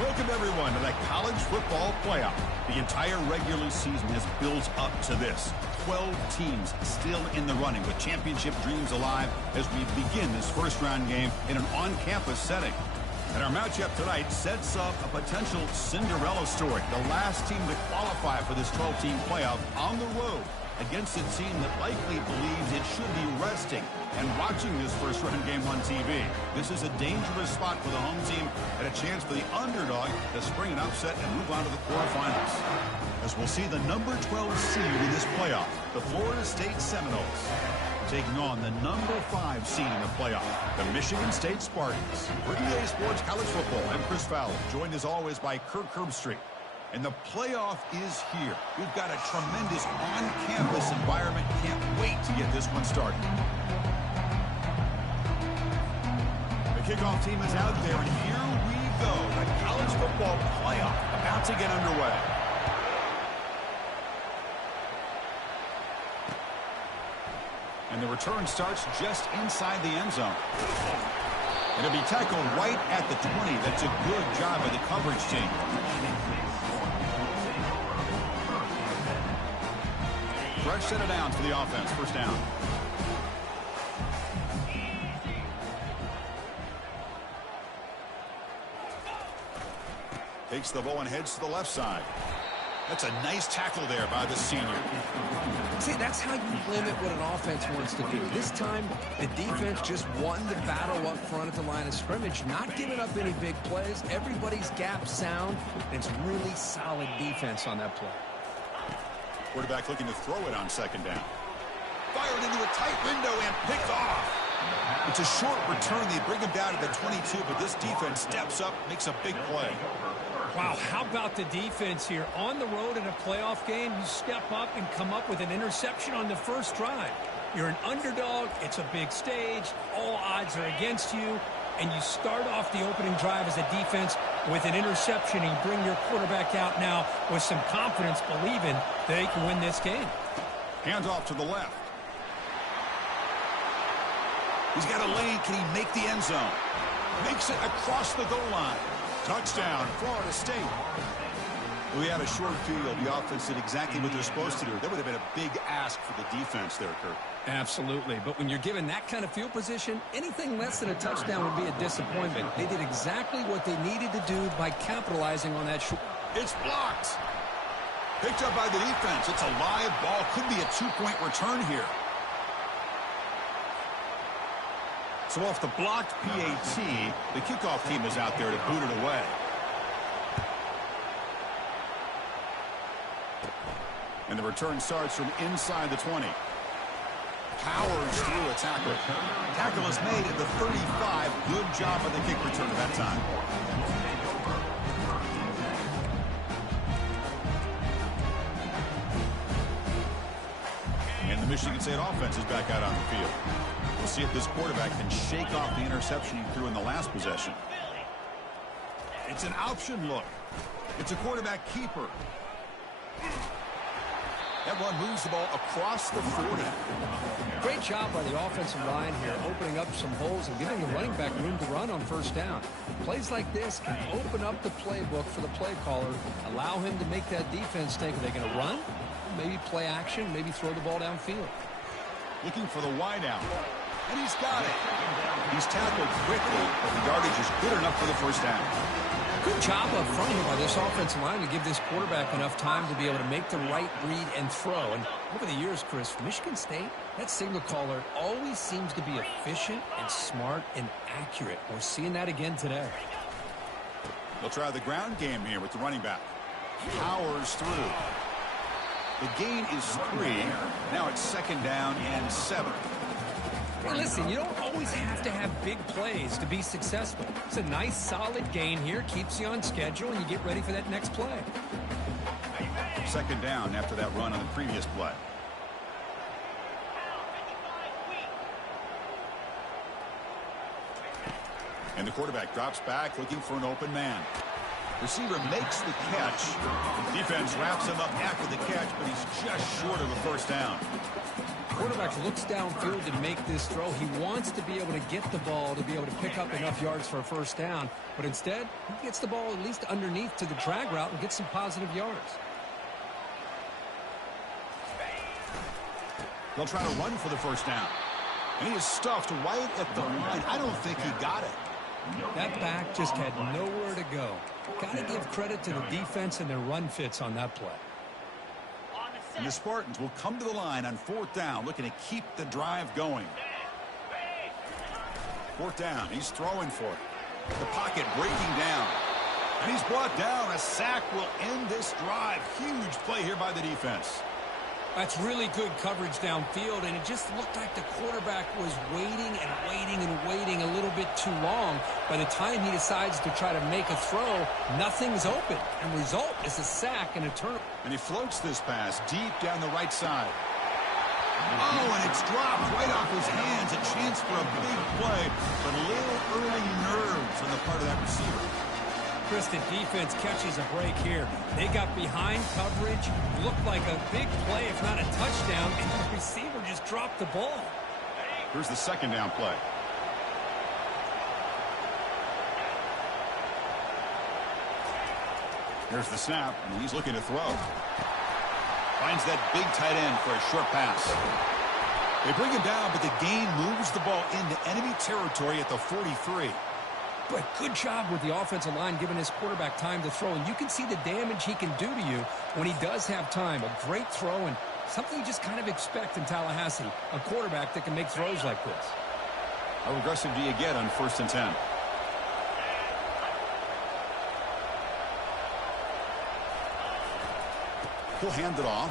Welcome, everyone, to the college football playoff. The entire regular season has built up to this. 12 teams still in the running with championship dreams alive as we begin this first-round game in an on-campus setting. And our matchup tonight sets up a potential Cinderella story. The last team to qualify for this 12-team playoff on the road against a team that likely believes it should be resting and watching this first-round game on TV. This is a dangerous spot for the home team and a chance for the underdog to spring an upset and move on to the quarterfinals. As we'll see the number 12 seed in this playoff, the Florida State Seminoles, taking on the number 5 seed in the playoff, the Michigan State Spartans. For EA Sports College Football, I'm Chris Fowler, joined as always by Kirk Herbstreit. And the playoff is here. We've got a tremendous on-campus environment. Can't wait to get this one started. The kickoff team is out there, and here we go. The college football playoff about to get underway. And the return starts just inside the end zone. It'll be tackled right at the 20. That's a good job by the coverage team. Fresh set of downs for the offense. First down. Takes the ball and heads to the left side. That's a nice tackle there by the senior. See, that's how you limit what an offense wants to do. This time, the defense just won the battle up front at the line of scrimmage, not giving up any big plays. Everybody's gap sound, and it's really solid defense on that play. Quarterback looking to throw it on second down. Fired into a tight window and picked off. It's a short return. They bring him down to the 22, but this defense steps up, makes a big play. Wow, how about the defense here? On the road in a playoff game, you step up and come up with an interception on the first drive. You're an underdog. It's a big stage. All odds are against you. And you start off the opening drive as a defense with an interception, and you bring your quarterback out now with some confidence, believing they can win this game. Hands off to the left. He's got a lane. Can he make the end zone? Makes it across the goal line. Touchdown, Florida State. We had a short field. The offense did exactly what they're supposed to do. That would have been a big ask for the defense there, Kirk. Absolutely. But when you're given that kind of field position, anything less than a touchdown would be a disappointment. They did exactly what they needed to do by capitalizing on that short. It's blocked. Picked up by the defense. It's a live ball. Could be a two-point return here. So off the blocked PAT, the kickoff team is out there to boot it away. And the return starts from inside the 20. Powers through a tackle. Tackle is made at the 35. Good job on the kick return at that time. And the Michigan State offense is back out on the field. We'll see if this quarterback can shake off the interception he threw in the last possession. It's an option look. It's a quarterback keeper. That one moves the ball across the 40. Great job by the offensive line here, opening up some holes and giving the running back room to run on first down. Plays like this can open up the playbook for the play caller, allow him to make that defense think, are they going to run? Maybe play action, maybe throw the ball downfield. Looking for the wide out. And he's got it. He's tackled quickly, but the yardage is good enough for the first down. Good job up front here by this offensive line to give this quarterback enough time to be able to make the right read and throw. And over the years, Chris, Michigan State, that signal caller always seems to be efficient and smart and accurate. We're seeing that again today. They'll try the ground game here with the running back. Powers through. The gain is 3. Now it's second down and 7. Hey, listen, you don't always have to have big plays to be successful. It's a nice, solid gain here. Keeps you on schedule, and you get ready for that next play. Second down after that run on the previous play. And the quarterback drops back looking for an open man. Receiver makes the catch. Defense wraps him up after the catch, but he's just short of a first down. quarterback looks downfield to make this throw. He wants to be able to get the ball to be able to pick up enough yards for a first down. But instead, he gets the ball at least underneath to the drag route and gets some positive yards. They'll try to run for the first down. And he is stuffed right at the line. I don't think he got it. That back just had nowhere to go. Got to give credit to the defense and their run fits on that play. And the Spartans will come to the line on fourth down, looking to keep the drive going. Fourth down, he's throwing for it. The pocket breaking down. And he's brought down. A sack will end this drive. Huge play here by the defense. That's really good coverage downfield, and it just looked like the quarterback was waiting and waiting and waiting a little bit too long. By the time he decides to try to make a throw, nothing's open. And result is a sack and a turnover. And he floats this pass deep down the right side. Oh, and it's dropped right off his hands. A chance for a big play, but a little early nerves on the part of that receiver. Chris, the defense catches a break here. They got behind coverage, looked like a big play, if not a touchdown, and the receiver just dropped the ball. Here's the second down play. Here's the snap, and he's looking to throw. Finds that big tight end for a short pass. They bring him down, but the gain moves the ball into enemy territory at the 43. But good job with the offensive line giving his quarterback time to throw. And you can see the damage he can do to you when he does have time. A great throw and something you just kind of expect in Tallahassee. A quarterback that can make throws like this. How aggressive do you get on 1st and 10? He'll hand it off.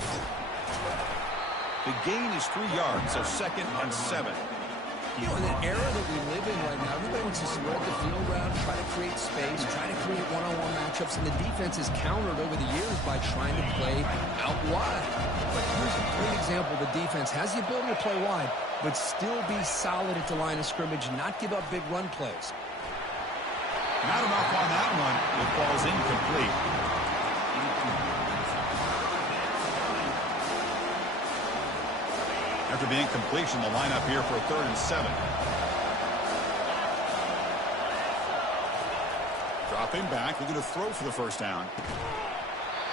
The gain is 3 yards, so 2nd and 7. You know, in the era that we live in right now, everybody wants to spread the field around, try to create space, try to create one-on-one matchups, and the defense is countered over the years by trying to play out wide. But here's a great example. The defense has the ability to play wide, but still be solid at the line of scrimmage and not give up big run plays. Not enough on that one. It falls incomplete. After the incompletion, the lineup here for a 3rd and 7. Dropping back, looking to throw for the first down.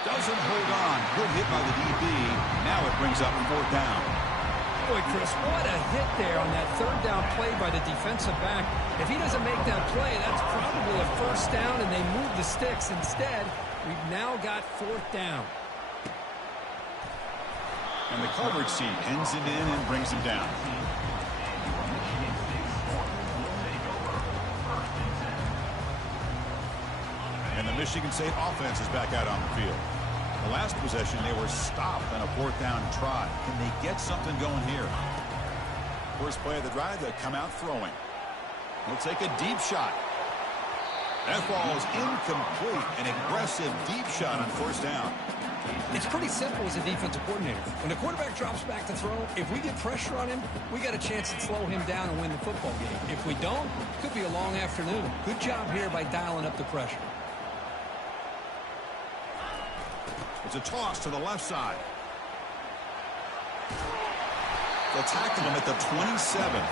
Doesn't hold on. Good hit by the DB. Now it brings up 4th down. Boy, Chris, what a hit there on that 3rd down play by the defensive back. If he doesn't make that play, that's probably a first down, and they move the sticks. Instead, we've now got 4th down. And the coverage team pins it in and brings him down. And the Michigan State offense is back out on the field. The last possession, they were stopped on a 4th down try. Can they get something going here? First play of the drive, they come out throwing. He'll take a deep shot. That ball is incomplete. An aggressive deep shot on 1st down. It's pretty simple as a defensive coordinator. When the quarterback drops back to throw, if we get pressure on him, we got a chance to slow him down and win the football game. If we don't, it could be a long afternoon. Good job here by dialing up the pressure. It's a toss to the left side. They'll tackle him at the 27.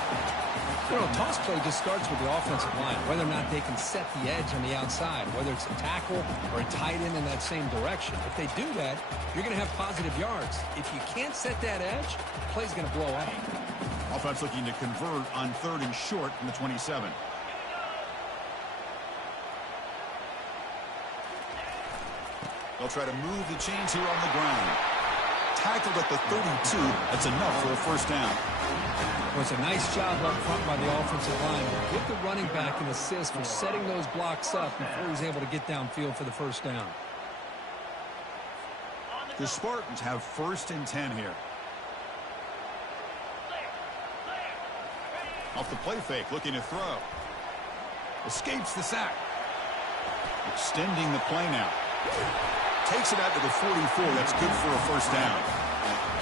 You know, toss play just starts with the offensive line, whether or not they can set the edge on the outside, whether it's a tackle or a tight end in that same direction. If they do that, you're going to have positive yards. If you can't set that edge, the play's going to blow out. Offense looking to convert on 3rd and short from the 27. They'll try to move the chains here on the ground. Tackled at the 32. That's enough for a first down. Well, it's a nice job up front by the offensive line. Give the running back an assist for setting those blocks up before he's able to get downfield for the first down. The Spartans have 1st and 10 here. Off the play fake, looking to throw. Escapes the sack. Extending the play now. Takes it out to the 44. That's good for a first down.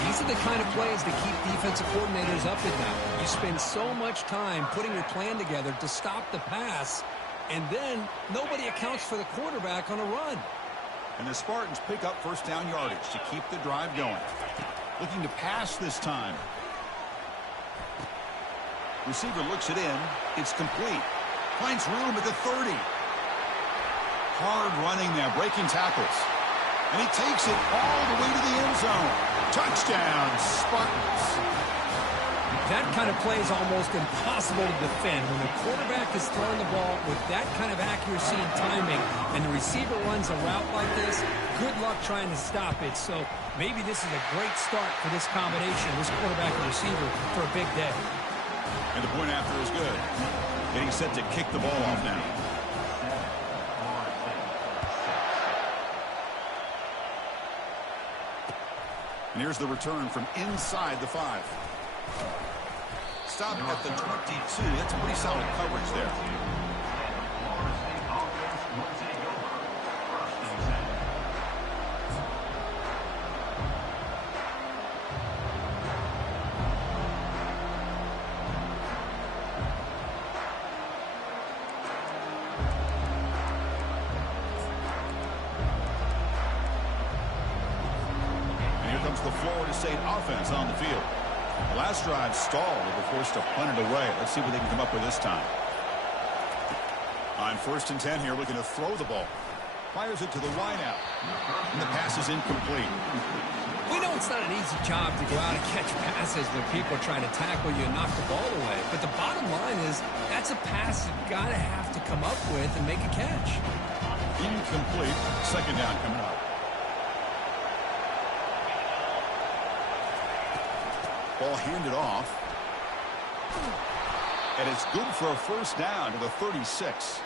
These are the kind of plays that keep defensive coordinators up at night. You spend so much time putting your plan together to stop the pass, and then nobody accounts for the quarterback on a run. And the Spartans pick up first down yardage to keep the drive going. Looking to pass this time. Receiver looks it in. It's complete. Finds room at the 30. Hard running there, breaking tackles. And he takes it all the way to the end zone. Touchdown, Spartans. That kind of play is almost impossible to defend. When the quarterback is throwing the ball with that kind of accuracy and timing, and the receiver runs a route like this, good luck trying to stop it. So maybe this is a great start for this combination, this quarterback and receiver, for a big day. And the point after is good. Getting set to kick the ball off now. And here's the return from inside the 5. Stop at the 22. That's pretty solid coverage there. And here comes the Florida State offense on the field. The last drive stalled. They were forced to punt it away. Let's see what they can come up with this time. On 1st and 10 here, looking to throw the ball. Fires it to the wideout. And the pass is incomplete. We know it's not an easy job to go out and catch passes when people are trying to tackle you and knock the ball away. But the bottom line is that's a pass you've got to have to come up with and make a catch. Incomplete. 2nd down coming up. Ball handed off. And it's good for a 1st down to the 36.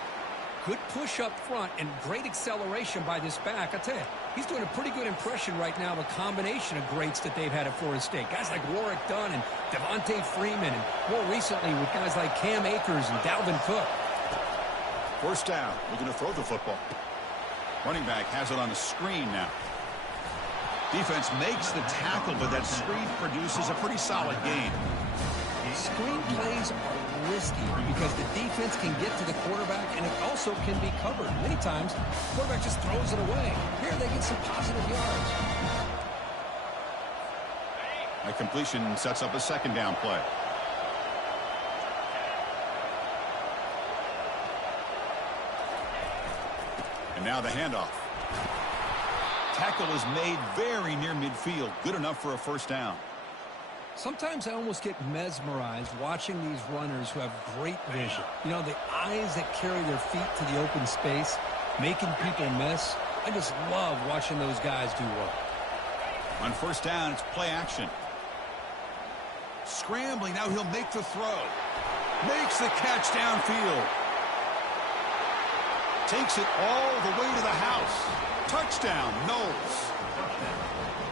Good push up front and great acceleration by this back. I tell you, he's doing a pretty good impression right now of a combination of greats that they've had at Florida State. Guys like Warrick Dunn and Devontae Freeman, and more recently with guys like Cam Akers and Dalvin Cook. 1st down. We're going to throw the football. Running back has it on the screen now. Defense makes the tackle, but that screen produces a pretty solid gain. Screen plays are risky because the defense can get to the quarterback, and it also can be covered. Many times, the quarterback just throws it away. Here they get some positive yards. A completion sets up a 2nd down play. And now the handoff. Tackle is made very near midfield. Good enough for a 1st down. Sometimes I almost get mesmerized watching these runners who have great vision. You know, the eyes that carry their feet to the open space, making people miss. I just love watching those guys do work. On 1st down, it's play action. Scrambling, now he'll make the throw. Makes the catch downfield. Takes it all the way to the house. Touchdown, Knowles.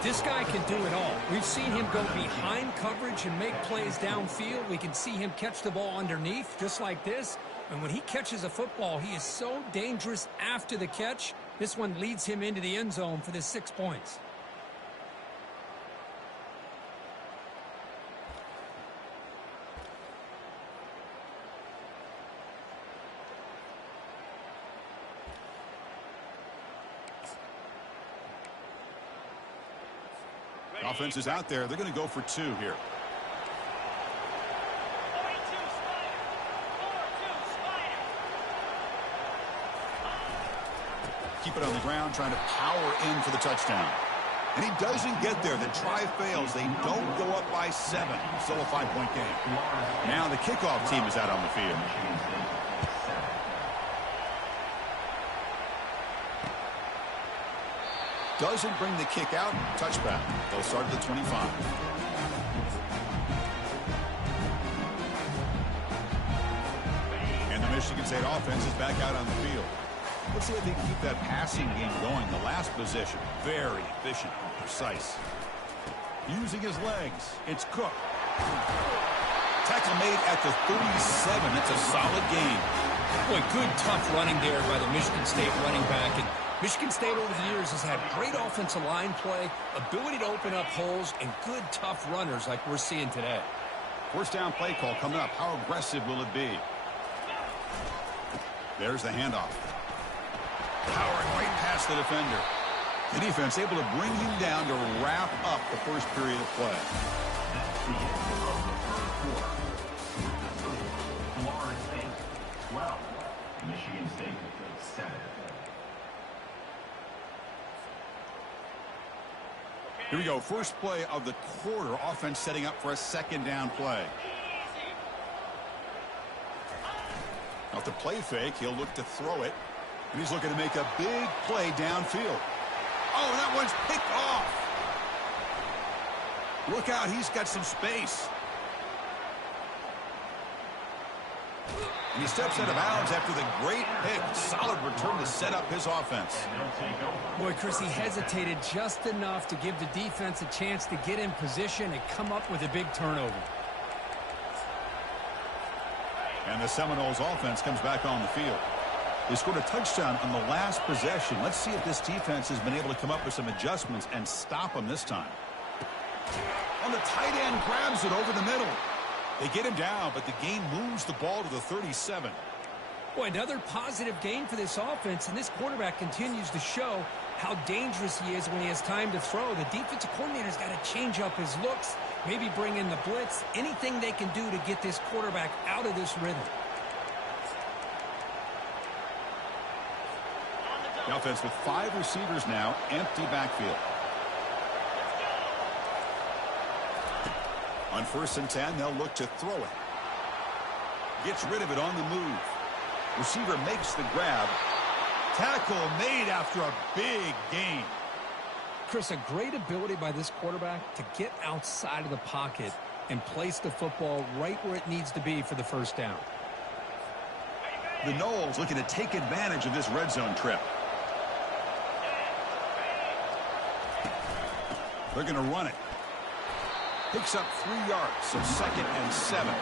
This guy can do it all. We've seen him go behind coverage and make plays downfield. We can see him catch the ball underneath, just like this. And when he catches a football, he is so dangerous after the catch. This one leads him into the end zone for the 6 points. Offense is out there. They're going to go for 2 here. Keep it on the ground, trying to power in for the touchdown. And he doesn't get there. The try fails. They don't go up by 7. Still a 5-point game. Now the kickoff team is out on the field. Doesn't bring the kick out. Touchback. They'll start at the 25. And the Michigan State offense is back out on the field. Let's see if they can keep that passing game going. The last possession, very efficient and precise. Using his legs, it's Cook. Tackle made at the 37. It's a solid gain. Boy, good, tough running there by the Michigan State running back. And Michigan State over the years has had great offensive line play, ability to open up holes, and good, tough runners like we're seeing today. 1st down play call coming up. How aggressive will it be? There's the handoff. Powering right past the defender. The defense able to bring him down to wrap up the 1st period of play. Here we go. First play of the quarter. Offense setting up for a second down play. Off the play fake, he'll look to throw it. And he's looking to make a big play downfield. Oh, that one's picked off. Look out, he's got some space. And he steps out of bounds after the great pick. Solid return to set up his offense. Boy, Chris, he hesitated just enough to give the defense a chance to get in position and come up with a big turnover. And the Seminoles offense comes back on the field. They scored a touchdown on the last possession. Let's see if this defense has been able to come up with some adjustments and stop them this time. On the tight end, grabs it over the middle. They get him down, but the gain moves the ball to the 37. Boy, another positive gain for this offense, and this quarterback continues to show how dangerous he is when he has time to throw. The defensive coordinator's got to change up his looks, maybe bring in the blitz, anything they can do to get this quarterback out of this rhythm. The offense with 5 receivers now, empty backfield. On 1st and 10, they'll look to throw it. Gets rid of it on the move. Receiver makes the grab. Tackle made after a big gain. Chris, a great ability by this quarterback to get outside of the pocket and place the football right where it needs to be for the first down. The Noles looking to take advantage of this red zone trip. They're going to run it. Picks up 3 yards, so 2nd and 7.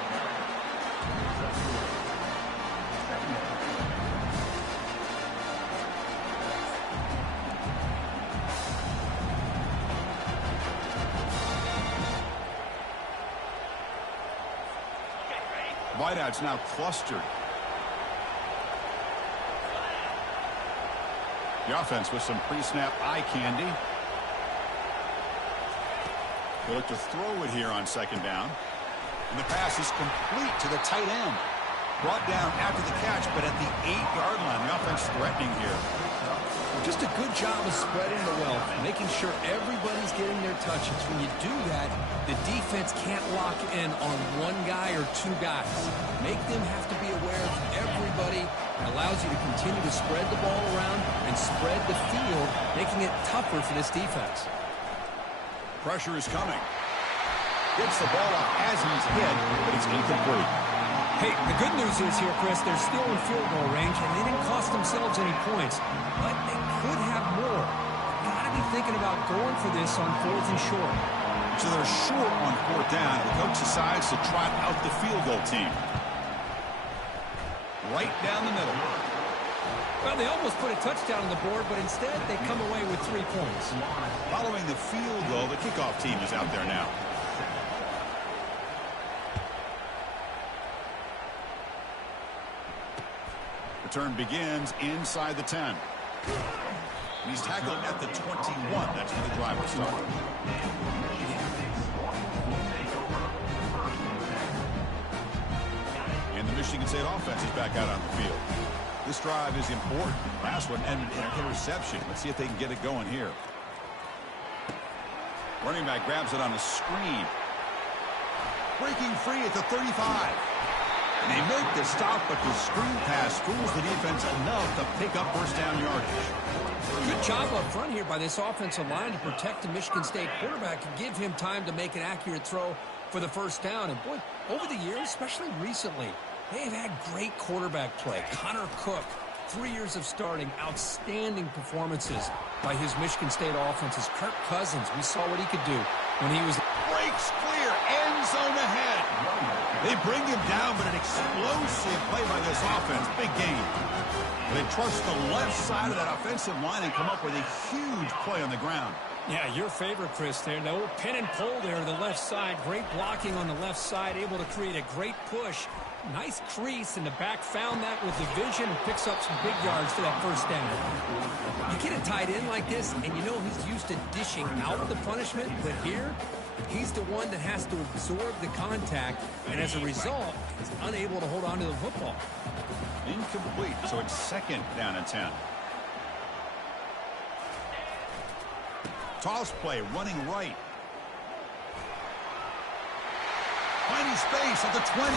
Wideouts now clustered. The offense with some pre-snap eye candy. They look to throw it here on 2nd down. And the pass is complete to the tight end. Brought down after the catch, but at the 8-yard line. The offense threatening here. Just a good job of spreading the wealth, making sure everybody's getting their touches. When you do that, the defense can't lock in on one guy or 2 guys. Make them have to be aware of everybody. It allows you to continue to spread the ball around and spread the field, making it tougher for this defense. Pressure is coming. Gets the ball off as he's hit, but it's incomplete. Hey, the good news is here, Chris, they're still in field goal range, and they didn't cost themselves any points. But they could have more. Got to be thinking about going for this on 4th and short. So they're short on 4th down. The coach decides to trot out the field goal team. Right down the middle. Well, they almost put a touchdown on the board, but instead they come away with 3 points. Following the field goal, the kickoff team is out there now. Return begins inside the 10. And he's tackled at the 21. That's where the drive will start. And the Michigan State offense is back out on the field. This drive is important. Last one ended in an interception. Let's see if they can get it going here. Running back grabs it on a screen. Breaking free at the 35. And they make the stop, but the screen pass fools the defense enough to pick up 1st down yardage. Good job up front here by this offensive line to protect the Michigan State quarterback and give him time to make an accurate throw for the 1st down. And boy, over the years, especially recently, they've had great quarterback play. Connor Cook, 3 years of starting, outstanding performances by his Michigan State offenses. Kirk Cousins, we saw what he could do when he was... Breaks clear, end zone ahead. They bring him down, but an explosive play by this offense. Big gain. They trust the left side of that offensive line and come up with a huge play on the ground. Yeah, your favorite, Chris, there. No pin and pull there to the left side. Great blocking on the left side, able to create a great push. Nice crease, and the back found that with the vision and picks up some big yards for that 1st down. You get a tight end like this, and you know he's used to dishing out the punishment, but here, he's the one that has to absorb the contact, and as a result, he's unable to hold on to the football. Incomplete, so it's 2nd down and 10. Toss play, running right. Finding space at the 20.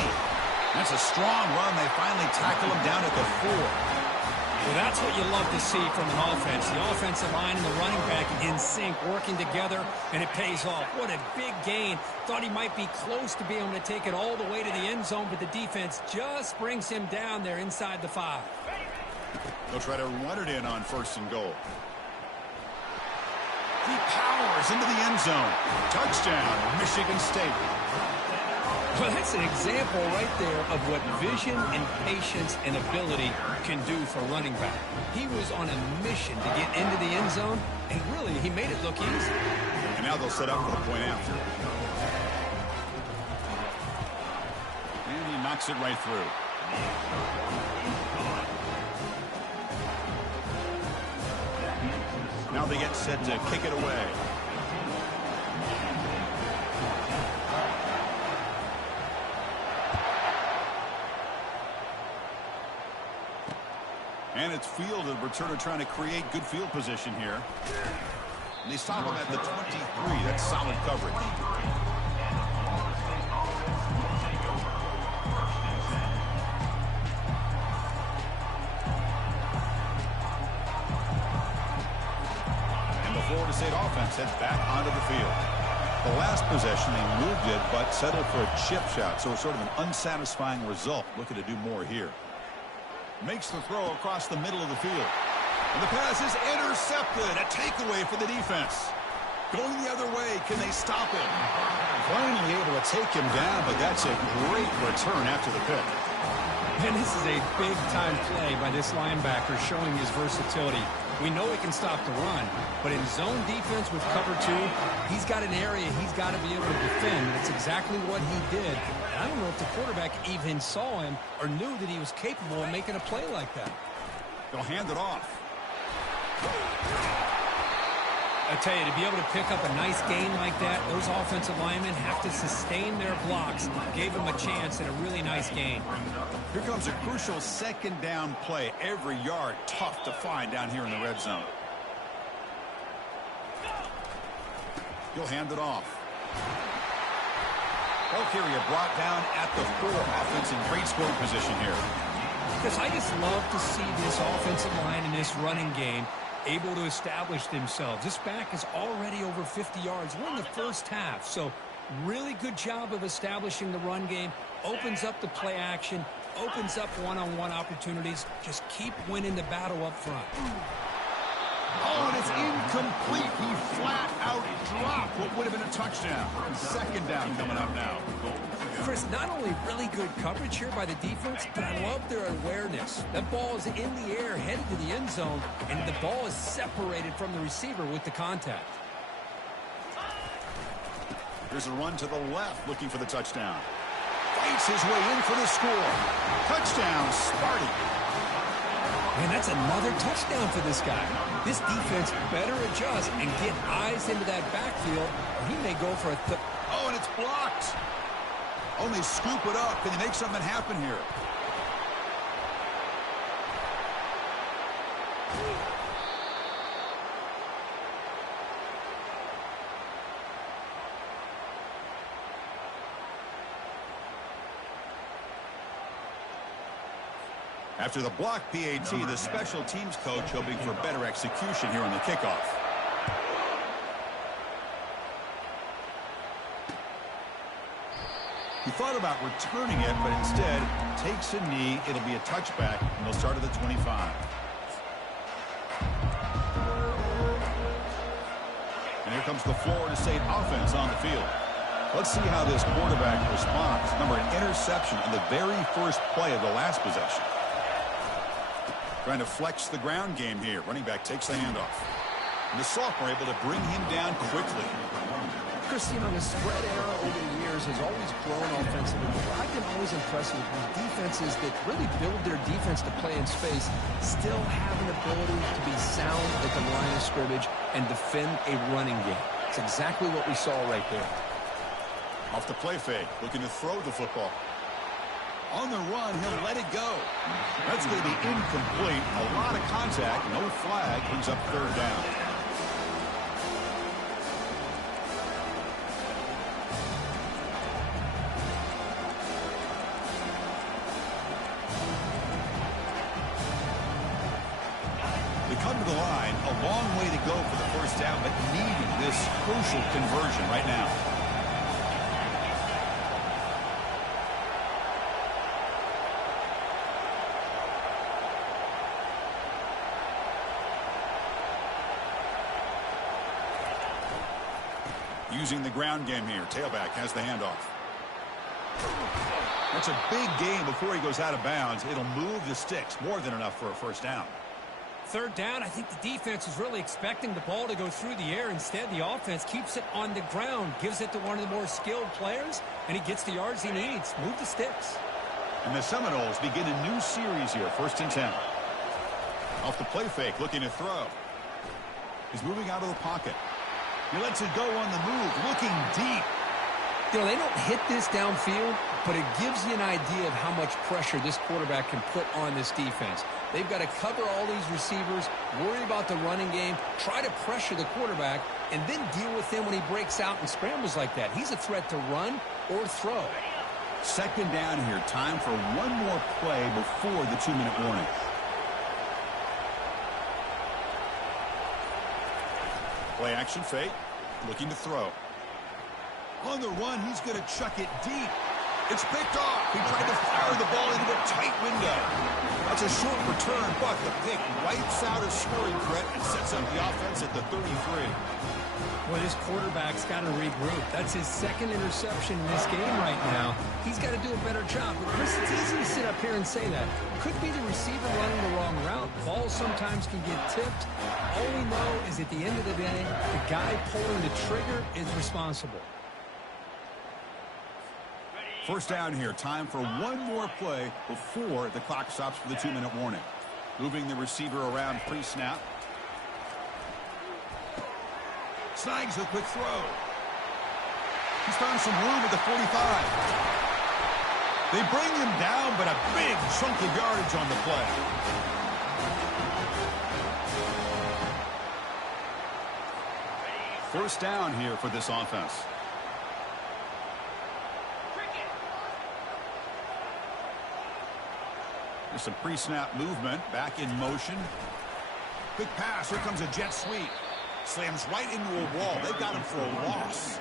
That's a strong run. They finally tackle him down at the 4. Well, that's what you love to see from an offense. The offensive line and the running back in sync, working together, and it pays off. What a big gain. Thought he might be close to being able to take it all the way to the end zone, but the defense just brings him down there inside the 5. They'll try to run it in on 1st and goal. He powers into the end zone. Touchdown, Michigan State. Well, that's an example right there of what vision and patience and ability can do for a running back. He was on a mission to get into the end zone, and really, he made it look easy. And now they'll set up for the point after. And he knocks it right through. Now they get set to kick it away. And it's fielded. Returner trying to create good field position here. And they stop him at the 23. That's solid coverage. And the Florida State offense heads back onto the field. The last possession, they moved it, but settled for a chip shot. So it's sort of an unsatisfying result. Looking to do more here. Makes the throw across the middle of the field. And the pass is intercepted. A takeaway for the defense. Going the other way. Can they stop him? Finally able to take him down, but that's a great return after the pick. And this is a big-time play by this linebacker showing his versatility. We know he can stop the run, but in zone defense with cover 2, he's got an area he's got to be able to defend, and it's exactly what he did. And I don't know if the quarterback even saw him or knew that he was capable of making a play like that. They'll hand it off. I tell you, to be able to pick up a nice gain like that, those offensive linemen have to sustain their blocks. Gave him a chance at a really nice gain. Here comes a crucial second down play. Every yard tough to find down here in the red zone. He'll hand it off. Area brought down at the 4. Offense in great scoring position here. Because I just love to see this offensive line in this running game able to establish themselves. This back is already over 50 yards. We're in the first half, so really good job of establishing the run game. Opens up the play action, opens up one-on-one opportunities. Just keep winning the battle up front. Oh, and it's incomplete. He flat out dropped what would have been a touchdown. Second down coming up now. Chris, not only really good coverage here by the defense, but I love their awareness. That ball is in the air, headed to the end zone, and the ball is separated from the receiver with the contact. Here's a run to the left, looking for the touchdown. Fights his way in for the score. Touchdown, Sparty. And that's another touchdown for this guy. This defense better adjust and get eyes into that backfield, or he may go for a oh, and it's blocked. Oh, they scoop it up. Can they make something happen here? After the block PAT, the special teams coach hoping for better execution here on the kickoff. He thought about returning it, but instead takes a knee. It'll be a touchback, and they'll start at the 25. And here comes the Florida State offense on the field. Let's see how this quarterback responds. Remember, an interception on the very first play of the last possession. Trying to flex the ground game here. Running back takes the handoff. And the sophomore able to bring him down quickly. Chris, you know, the spread era over the years has always grown offensively. I've been always impressed with defenses that really build their defense to play in space, still have an ability to be sound at the line of scrimmage and defend a running game. It's exactly what we saw right there. Off the play fake, looking to throw the football. On the run, he'll let it go. That's going to be incomplete. A lot of contact, no flag, brings up third down. come to the line. A long way to go for the first down, but needing this crucial conversion right now. Using the ground game here. Tailback has the handoff. That's a big gain before he goes out of bounds. It'll move the sticks. More than enough for a first down. Third down, I think the defense is really expecting the ball to go through the air. Instead, the offense keeps it on the ground, gives it to one of the more skilled players, and he gets the yards he needs. Move the sticks. And the Seminoles begin a new series here. 1st and 10. Off the play fake, looking to throw. He's moving out of the pocket. He lets it go on the move, looking deep. You know, they don't hit this downfield, but it gives you an idea of how much pressure this quarterback can put on this defense. They've got to cover all these receivers, worry about the running game, try to pressure the quarterback, and then deal with him when he breaks out and scrambles like that. He's a threat to run or throw. 2nd down here. Time for one more play before the 2-minute warning. Play action fake. Looking to throw. On the run, he's going to chuck it deep. It's picked off. He tried to fire the ball into a tight window. That's a short return, but the pick wipes out a scoring threat and sets up the offense at the 33. Well, this quarterback's got to regroup. That's his 2nd interception in this game right now. He's got to do a better job. But Chris, it's easy to sit up here and say that. Could be the receiver running the wrong route. Balls sometimes can get tipped. All we know is at the end of the day, the guy pulling the trigger is responsible. First down here. Time for one more play before the clock stops for the 2-minute warning. Moving the receiver around pre-snap. Snags a quick throw. He's found some room at the 45. They bring him down, but a big chunk of yardage on the play. First down here for this offense. There's some pre-snap movement. Back in motion. Quick pass. Here comes a jet sweep. Slams right into a wall. They've got him for a loss.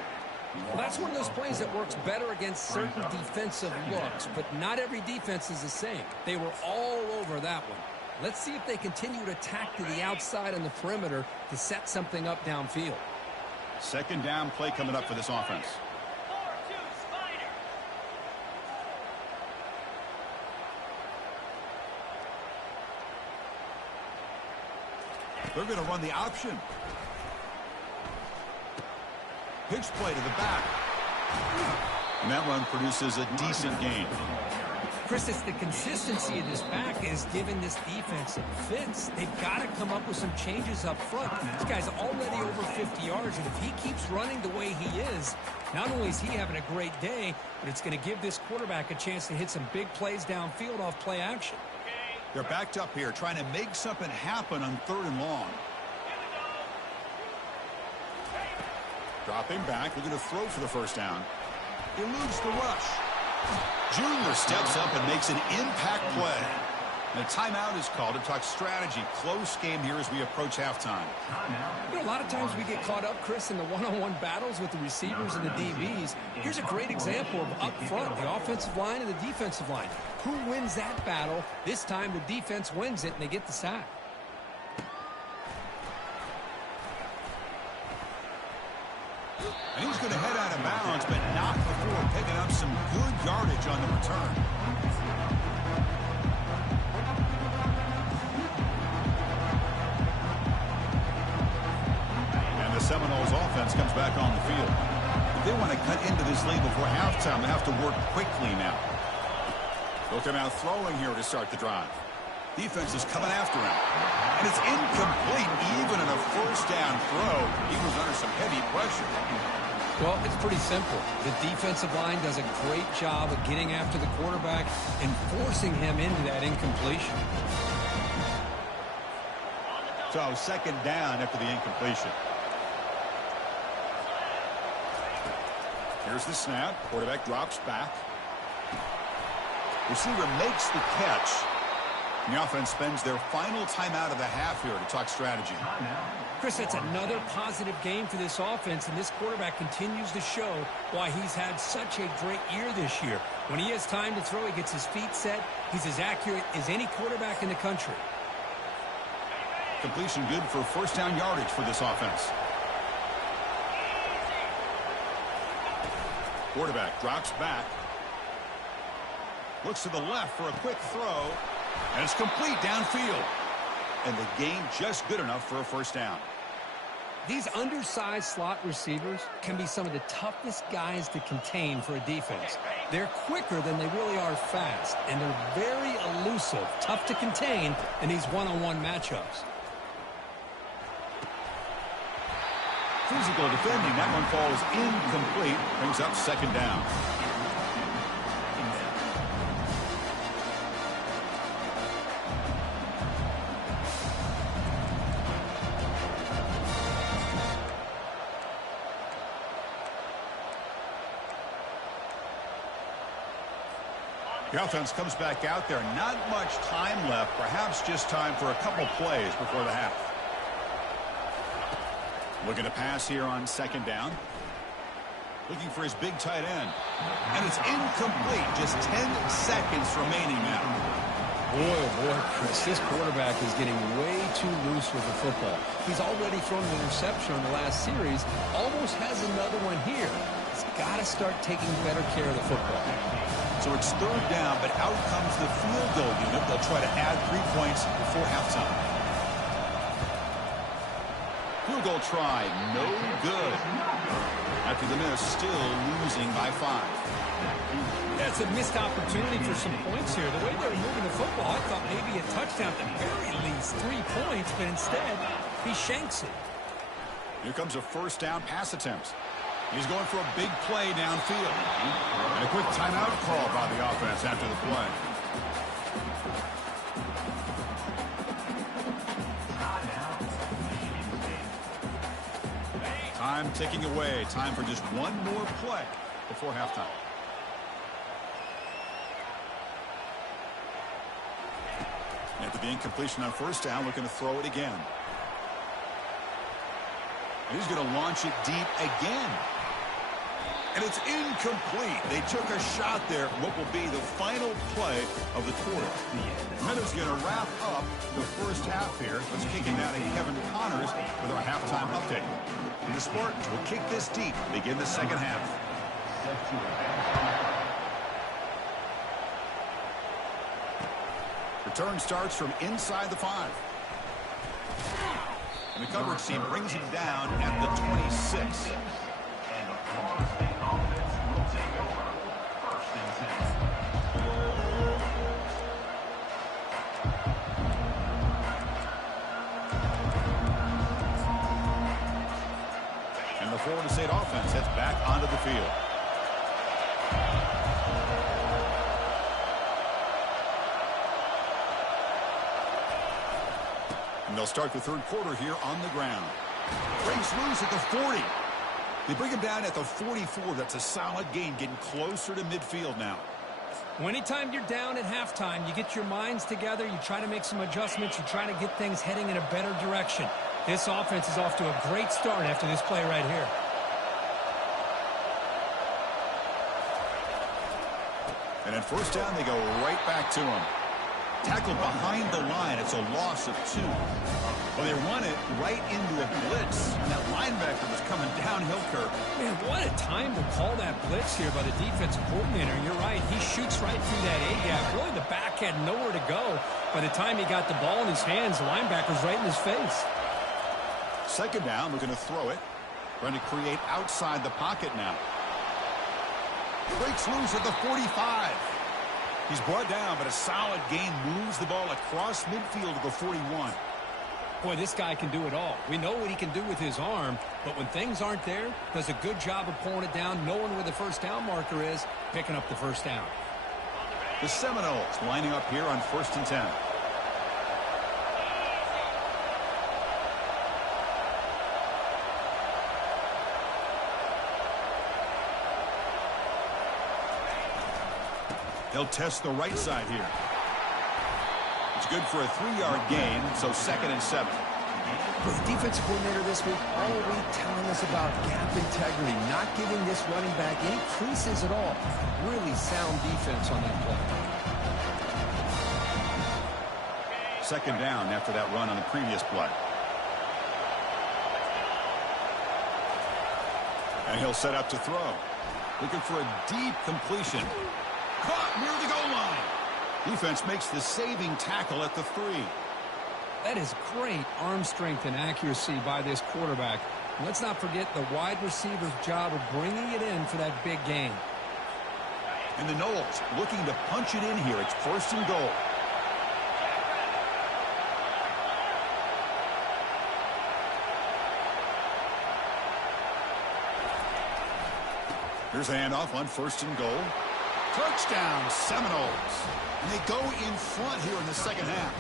Well, that's one of those plays that works better against certain defensive looks, but not every defense is the same. They were all over that one. Let's see if they continue to attack to the outside on the perimeter to set something up downfield. 2nd down play coming up for this offense. They're going to run the option. Pitch play to the back. And that run produces a decent gain. Chris, it's the consistency of this back is giving this defense some fits. They've got to come up with some changes up front. This guy's already over 50 yards, and if he keeps running the way he is, not only is he having a great day, but it's going to give this quarterback a chance to hit some big plays downfield off play action. They're backed up here, trying to make something happen on 3rd and long. Dropping back, looking to throw for the first down. Eludes the rush. Junior steps up and makes an impact play. And a timeout is called to talk strategy. Close game here as we approach halftime. You know, a lot of times we get caught up, Chris, in the one-on-one battles with the receivers and the DBs. Here's a great example of up front, the offensive line and the defensive line. Who wins that battle? This time the defense wins it, and they get the sack. And he's going to head out of bounds, but not before picking up some good yardage on the return. And the Seminoles offense comes back on the field. If they want to cut into this lead before halftime, they have to work quickly now. They'll come out throwing here to start the drive. Defense is coming after him. And it's incomplete, even in a first down throw. He was under some heavy pressure. Well, it's pretty simple. The defensive line does a great job of getting after the quarterback and forcing him into that incompletion. So 2nd down after the incompletion. Here's the snap. Quarterback drops back. Receiver makes the catch. And the offense spends their final timeout of the half here to talk strategy. Chris, that's another positive game for this offense, and this quarterback continues to show why he's had such a great year this year. When he has time to throw, he gets his feet set. He's as accurate as any quarterback in the country. Completion good for first down yardage for this offense. Quarterback drops back. Looks to the left for a quick throw. And it's complete downfield. And the gain just good enough for a first down. These undersized slot receivers can be some of the toughest guys to contain for a defense. They're quicker than they really are fast, and they're very elusive, tough to contain in these one-on-one matchups. Physical defending. That one falls incomplete. Brings up second down. The offense comes back out there. Not much time left. Perhaps just time for a couple plays before the half. Looking to pass here on second down. Looking for his big tight end. And it's incomplete. Just 10 seconds remaining now. Boy, oh boy, Chris, this quarterback is getting way too loose with the football. He's already thrown an interception on the last series. Almost has another one here. He's got to start taking better care of the football. So it's third down, but out comes the field goal unit. They'll try to add 3 points before halftime. Field goal try, no good. After the miss, still losing by 5. That's a missed opportunity for some points here. The way they were moving the football, I thought maybe a touchdown at the very least, 3 points, but instead, he shanks it. Here comes a first down pass attempt. He's going for a big play downfield. And a quick timeout call by the offense after the play. Time ticking away. Time for just one more play before halftime. After the incompletion on first down, looking to throw it again. And he's going to launch it deep again. And it's incomplete. They took a shot there. What will be the final play of the quarter. And is going to wrap up the first half here. Let's kick it now to Kevin Connors with our halftime update. And the Spartans will kick this deep, begin the second half. Return starts from inside the 5. And the coverage team brings him down at the 26. And the Florida State offense heads back onto the field. And they'll start the third quarter here on the ground. Breaks loose at the 40. They bring him down at the 44. That's a solid gain, getting closer to midfield now. Well, anytime you're down at halftime, you get your minds together, you try to make some adjustments, you try to get things heading in a better direction. This offense is off to a great start after this play right here. And at first down, they go right back to him. Tackled behind the line. It's a loss of 2. Well, they run it right into a blitz. And that linebacker was coming downhill curve. Man, what a time to call that blitz here by the defensive coordinator. You're right. He shoots right through that A-gap. Really, the back had nowhere to go. By the time he got the ball in his hands, the linebacker's right in his face. Second down, looking to throw it. Trying to create outside the pocket now. Breaks loose at the 45. He's brought down, but a solid gain moves the ball across midfield to the 41. Boy, this guy can do it all. We know what he can do with his arm, but when things aren't there, does a good job of pulling it down, knowing where the first down marker is, picking up the first down. The Seminoles lining up here on 1st and 10. They'll test the right side here. It's good for a 3-yard gain, so 2nd and 7. The defensive coordinator this week all week telling us about gap integrity, not giving this running back any creases at all. Really sound defense on that play. 2nd down after that run on the previous play. And he'll set up to throw. Looking for a deep completion. Caught near the goal line. Defense makes the saving tackle at the 3. That is great arm strength and accuracy by this quarterback. Let's not forget the wide receiver's job of bringing it in for that big gain. And the Noles looking to punch it in here. It's 1st and goal. Here's a handoff on 1st and goal. Touchdown, Seminoles. And they go in front here in the 2nd half.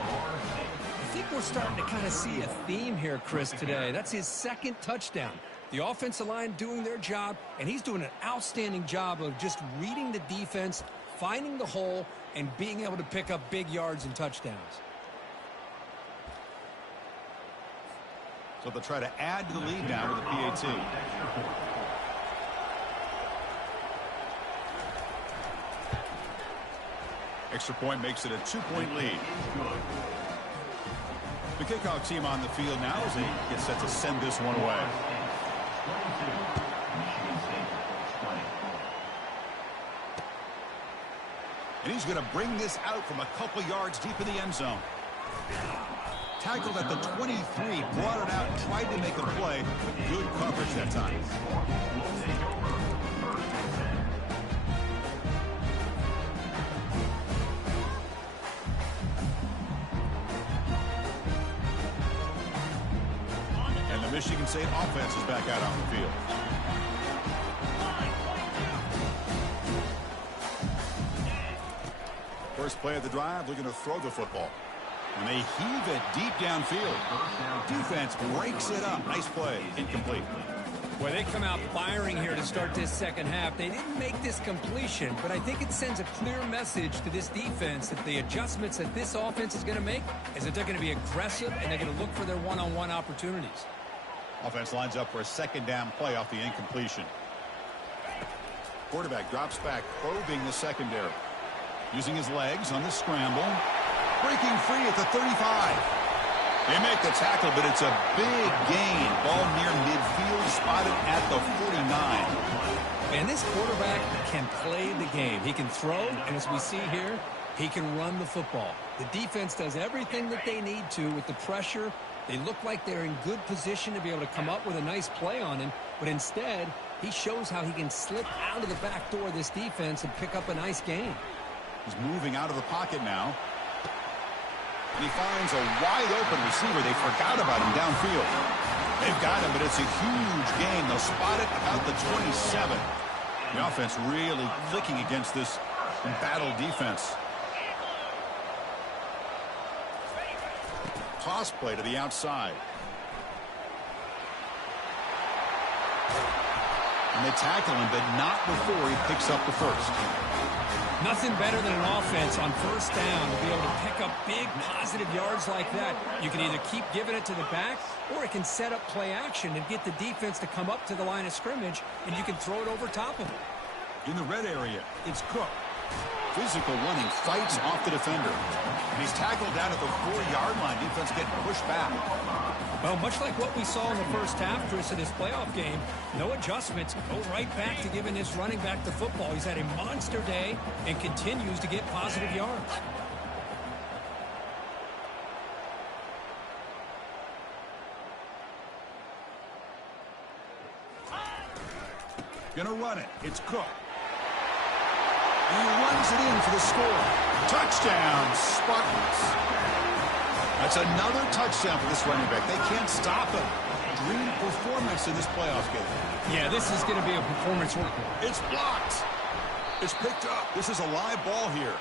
I think we're starting to kind of see a theme here, Chris, today. That's his 2nd touchdown. The offensive line doing their job, and he's doing an outstanding job of just reading the defense, finding the hole, and being able to pick up big yards and touchdowns. So they'll try to add to the lead now with the PAT. Extra point makes it a 2-point lead. The kickoff team on the field now as they get set to send this one away. And he's going to bring this out from a couple yards deep in the end zone. Tackled at the 23, brought it out, tried to make a play, but good coverage that time. Michigan State offense is back out on the field. First play of the drive, looking to throw the football. And they heave it deep downfield. Defense breaks it up. Nice play. Incomplete. Well, they come out firing here to start this 2nd half. They didn't make this completion, but I think it sends a clear message to this defense that the adjustments that this offense is going to make is that they're going to be aggressive and they're going to look for their one-on-one opportunities. Offense lines up for a 2nd down play off the incompletion. Quarterback drops back, probing the secondary. Using his legs on the scramble. Breaking free at the 35. They make the tackle, but it's a big gain. Ball near midfield, spotted at the 49. And this quarterback can play the game. He can throw, and as we see here, he can run the football. The defense does everything that they need to with the pressure. They look like they're in good position to be able to come up with a nice play on him, but instead, he shows how he can slip out of the back door of this defense and pick up a nice gain. He's moving out of the pocket now. And he finds a wide-open receiver. They forgot about him downfield. They've got him, but it's a huge gain. They'll spot it about the 27. The offense really clicking against this embattled defense. Toss play to the outside. And they tackle him, but not before he picks up the first. Nothing better than an offense on 1st down to be able to pick up big positive yards like that. You can either keep giving it to the back, or it can set up play action and get the defense to come up to the line of scrimmage, and you can throw it over top of them. In the red area, it's Cook. Physical running, fights off the defender. And he's tackled down at the 4-yard line. Defense getting pushed back. Well, much like what we saw in the first half, Chris, of this playoff game, no adjustments. Go right back to giving this running back the football. He's had a monster day and continues to get positive yards. Gonna run it. It's Cook. And he runs it in for the score. Touchdown, Spartans. That's another touchdown for this running back. They can't stop him. Dream performance in this playoff game. Yeah, this is going to be a performance. It's blocked. It's picked up. This is a live ball here.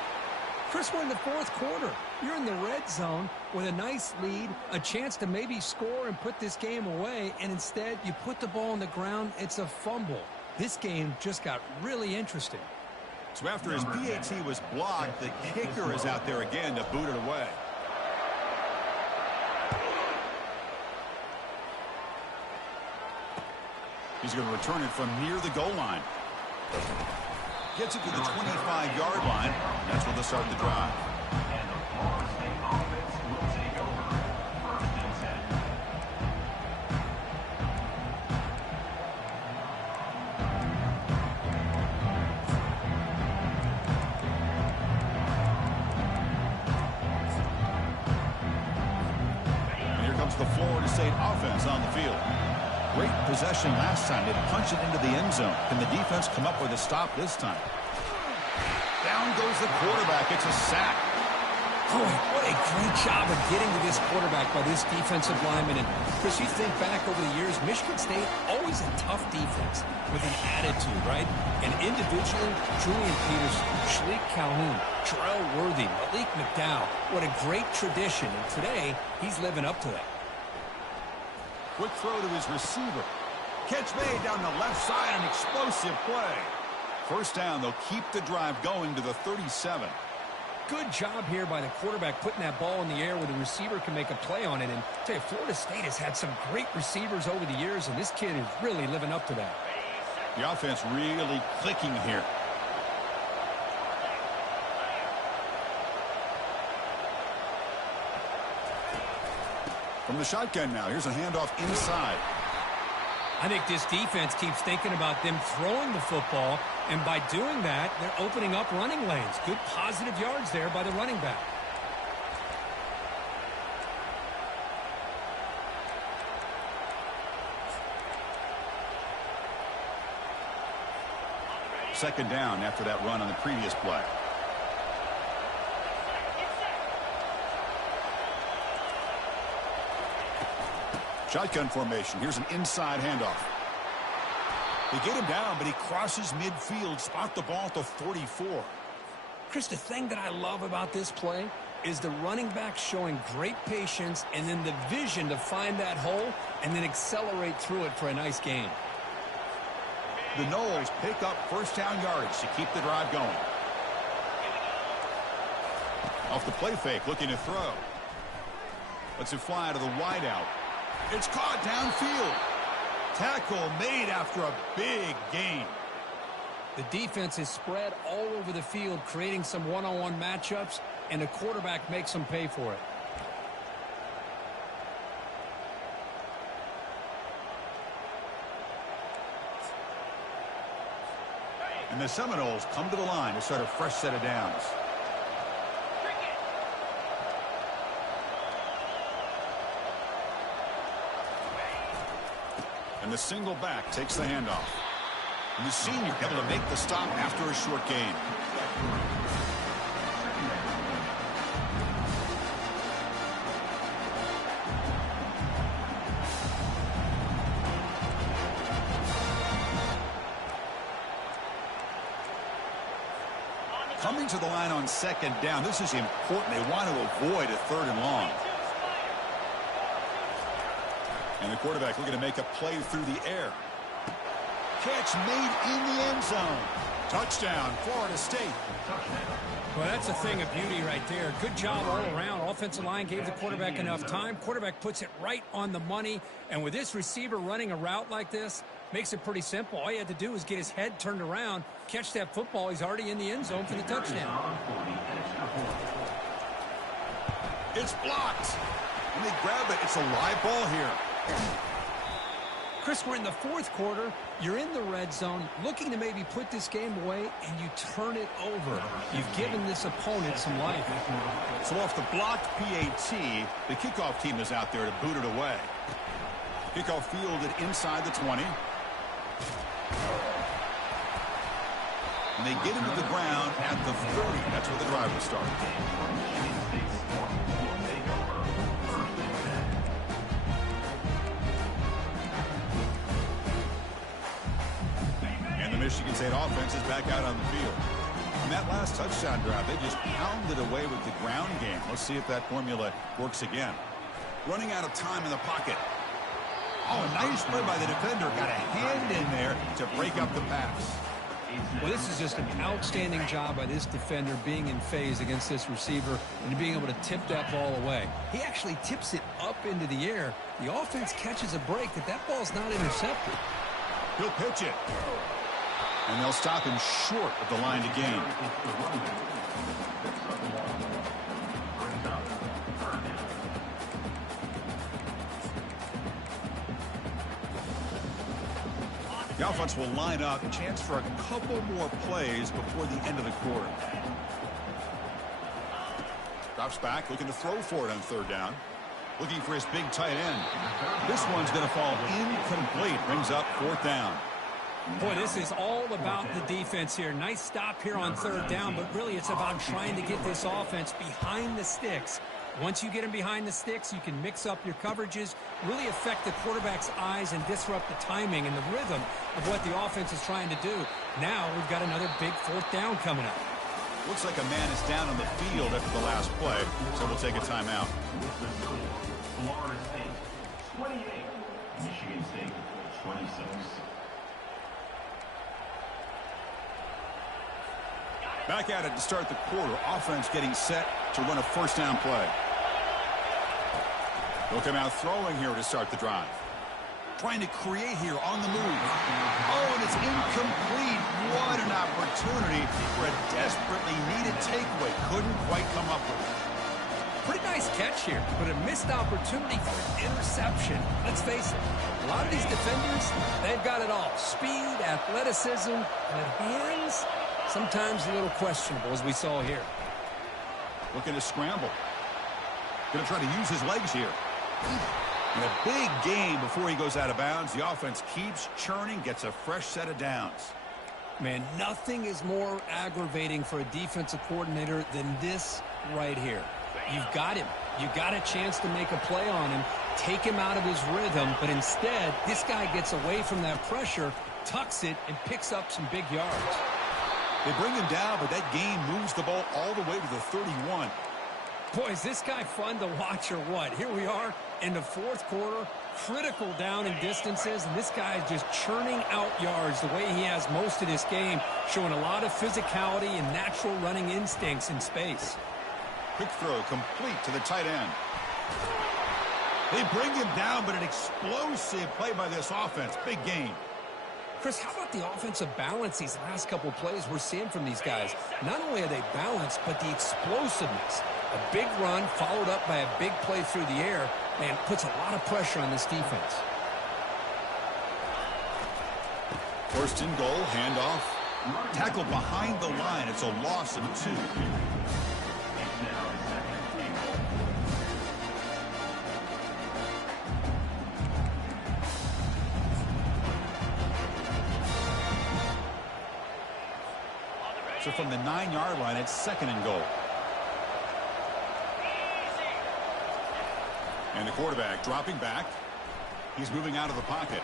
Chris, we're in the 4th quarter. You're in the red zone with a nice lead, a chance to maybe score and put this game away, and instead you put the ball on the ground. It's a fumble. This game just got really interesting. So after his PAT was blocked, the kicker is out there again to boot it away. He's going to return it from near the goal line. Gets it to the 25-yard line. That's where they'll start the drive. And here comes the Florida State offense on the field. Great possession last time. They punched it into the end zone. Can the defense come up with a stop this time? Down goes the quarterback. It's a sack. Boy, what a great job of getting to this quarterback by this defensive lineman. And Chris, you think back over the years, Michigan State, always a tough defense with an attitude, right? And individually, Julian Peterson, Shalik Calhoun, Terrell Worthy, Malik McDowell, what a great tradition. And today, he's living up to that. Quick throw to his receiver. Catch made down the left side, an explosive play. First down, they'll keep the drive going to the 37. Good job here by the quarterback putting that ball in the air where the receiver can make a play on it. And I tell you, Florida State has had some great receivers over the years, and this kid is really living up to that. The offense really clicking here. From the shotgun now, here's a handoff inside. I think this defense keeps thinking about them throwing the football, and by doing that, they're opening up running lanes. Good positive yards there by the running back. Second down after that run on the previous play. Shotgun formation. Here's an inside handoff. They get him down, but he crosses midfield. Spot the ball at the 44. Chris, the thing that I love about this play is the running back showing great patience and then the vision to find that hole and then accelerate through it for a nice gain. The Noles pick up first down yardage to keep the drive going. Off the play fake, looking to throw. Lets it fly to the wideout. It's caught downfield. Tackle made after a big gain. The defense is spread all over the field, creating some one-on-one matchups, and the quarterback makes them pay for it. And the Seminoles come to the line to start a fresh set of downs. And the single back takes the handoff. And the senior able to make the stop after a short gain. Coming to the line on second down. This is important. They want to avoid a third and long. And the quarterback looking to make a play through the air. Catch made in the end zone. Touchdown, Florida State. Well, that's a thing of beauty right there. Good job all around. Offensive line gave the quarterback enough time. Quarterback puts it right on the money. And with this receiver running a route like this, makes it pretty simple. All you had to do was get his head turned around, catch that football. He's already in the end zone for the touchdown. It's blocked. And they grab it. It's a live ball here. Chris, we're in the fourth quarter. You're in the red zone, looking to maybe put this game away, and you turn it over. You've given this opponent some life. So off the blocked PAT, the kickoff team is out there to boot it away. Kickoff fielded inside the 20. And they get into the ground at the 40. That's where the drive will start. Michigan State offense is back out on the field. In that last touchdown drive, they just pounded away with the ground game. Let's see if that formula works again. Running out of time in the pocket. Oh, nice play by the defender. Got a hand in there to break up the pass. Well, this is just an outstanding job by this defender being in phase against this receiver and being able to tip that ball away. He actually tips it up into the air. The offense catches a break that ball's not intercepted. He'll pitch it. And they'll stop him short of the line to gain. The offense will line up, a chance for a couple more plays before the end of the quarter. Drops back, looking to throw for it on third down. Looking for his big tight end. This one's going to fall incomplete. Brings up fourth down. Boy, this is all about the defense here. Nice stop here on third down, but really it's about trying to get this offense behind the sticks. Once you get him behind the sticks, you can mix up your coverages, really affect the quarterback's eyes and disrupt the timing and the rhythm of what the offense is trying to do. Now we've got another big fourth down coming up. Looks like a man is down on the field after the last play, so we'll take a timeout. Florida State 28, Michigan State 26. Back at it to start the quarter. Offense getting set to run a first down play. They'll come out throwing here to start the drive. Trying to create here on the move. Oh, and it's incomplete. What an opportunity for a desperately needed takeaway. Couldn't quite come up with it. Pretty nice catch here, but a missed opportunity for an interception. Let's face it, a lot of these defenders, they've got it all. Speed, athleticism, but hands, sometimes a little questionable, as we saw here. Looking to scramble. Going to try to use his legs here. And a big gain before he goes out of bounds. The offense keeps churning, gets a fresh set of downs. Man, nothing is more aggravating for a defensive coordinator than this right here. You've got him. You got a chance to make a play on him, take him out of his rhythm, but instead, this guy gets away from that pressure, tucks it, and picks up some big yards. They bring him down, but that gain moves the ball all the way to the 31. Boy, is this guy fun to watch or what? Here we are in the fourth quarter, critical down in distances, and this guy is just churning out yards the way he has most of this game, showing a lot of physicality and natural running instincts in space. Quick throw complete to the tight end. They bring him down, but an explosive play by this offense. Big gain. Chris, how about the offensive balance these last couple plays we're seeing from these guys? Not only are they balanced, but the explosiveness. A big run followed up by a big play through the air, man, puts a lot of pressure on this defense. First and goal, handoff. Tackled behind the line. It's a loss of 2. So from the 9-yard line, it's second and goal. And the quarterback dropping back. He's moving out of the pocket.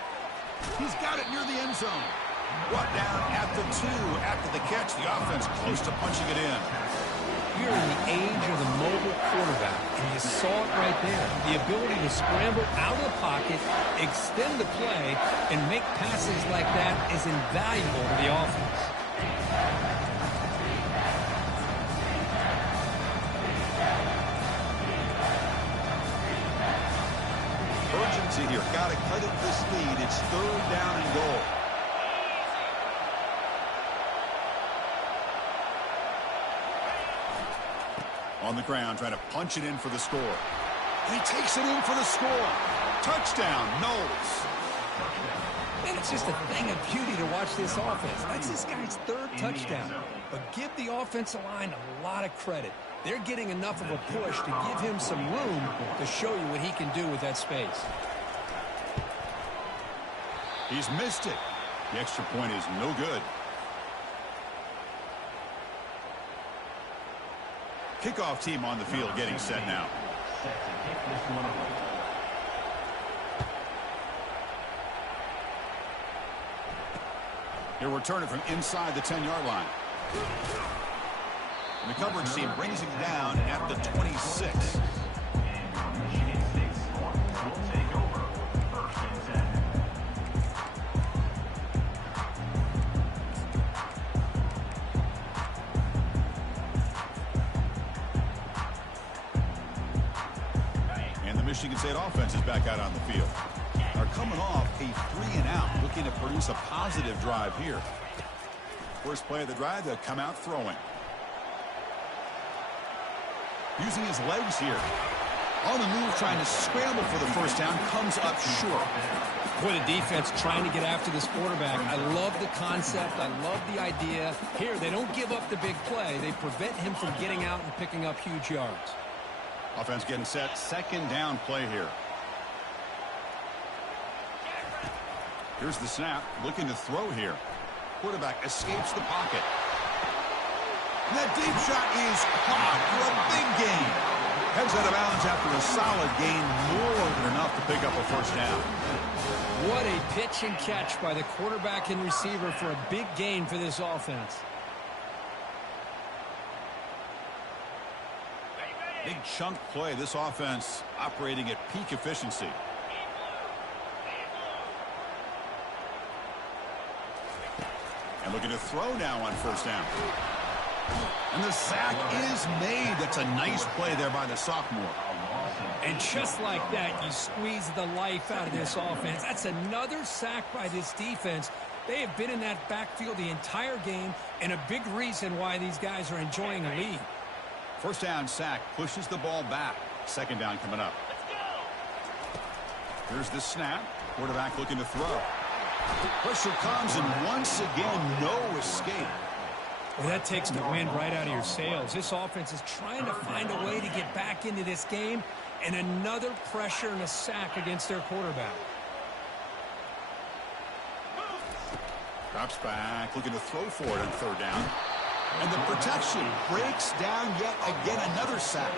He's got it near the end zone. Brought down at the 2 after the catch. The offense close to punching it in. You're in the age of the mobile quarterback, and you saw it right there. The ability to scramble out of the pocket, extend the play, and make passes like that is invaluable to the offense. Urgency here. Got to cut it this lead. It's third down and goal. On the ground, trying to punch it in for the score. And he takes it in for the score. Touchdown, Knowles. Man, it's just a thing of beauty to watch this offense. That's this guy's third touchdown. But give the offensive line a lot of credit. They're getting enough of a push to give him some room to show you what he can do with that space. He's missed it. The extra point is no good. Kickoff team on the field getting set now. He'll return it from inside the 10-yard line. And the coverage team brings him down at the 26. guess you could say an offense is back out on the field. Are coming off a 3-and-out, looking to produce a positive drive here. First play of the drive, they'll come out throwing. Using his legs here. On the move, trying to scramble for the first down, comes up short. Boy, the defense trying to get after this quarterback. I love the concept. I love the idea. Here, they don't give up the big play. They prevent him from getting out and picking up huge yards. Offense getting set. Second down play here. Here's the snap. Looking to throw here. Quarterback escapes the pocket. And that deep shot is caught for a big gain. Heads out of bounds after a solid gain, more than enough to pick up a first down. What a pitch and catch by the quarterback and receiver for a big gain for this offense. Big chunk play. This offense operating at peak efficiency. And looking to throw now on first down. And the sack is made. That's a nice play there by the sophomore. And just like that, you squeeze the life out of this offense. That's another sack by this defense. They have been in that backfield the entire game, and a big reason why these guys are enjoying a lead. First down sack pushes the ball back. Second down coming up. Here's the snap. Quarterback looking to throw. Pressure comes, and once again, no escape. Well, that takes the wind right out of your sails. This offense is trying to find a way to get back into this game, and another pressure and a sack against their quarterback. Drops back, looking to throw for it on third down. And the protection breaks down yet again, another sack.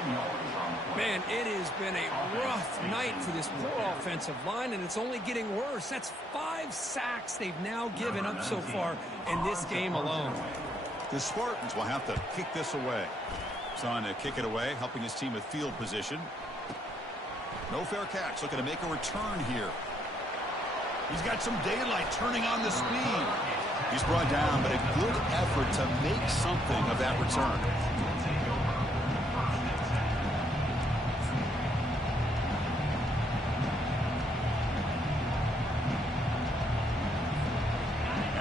Man, it has been a rough night for this poor offensive line, and it's only getting worse. That's 5 sacks they've now given up so far in this game alone. The Spartans will have to kick this away. Son to kick it away, helping his team with field position. No fair catch, looking to make a return here. He's got some daylight turning on the speed. He's brought down, but a good effort to make something of that return.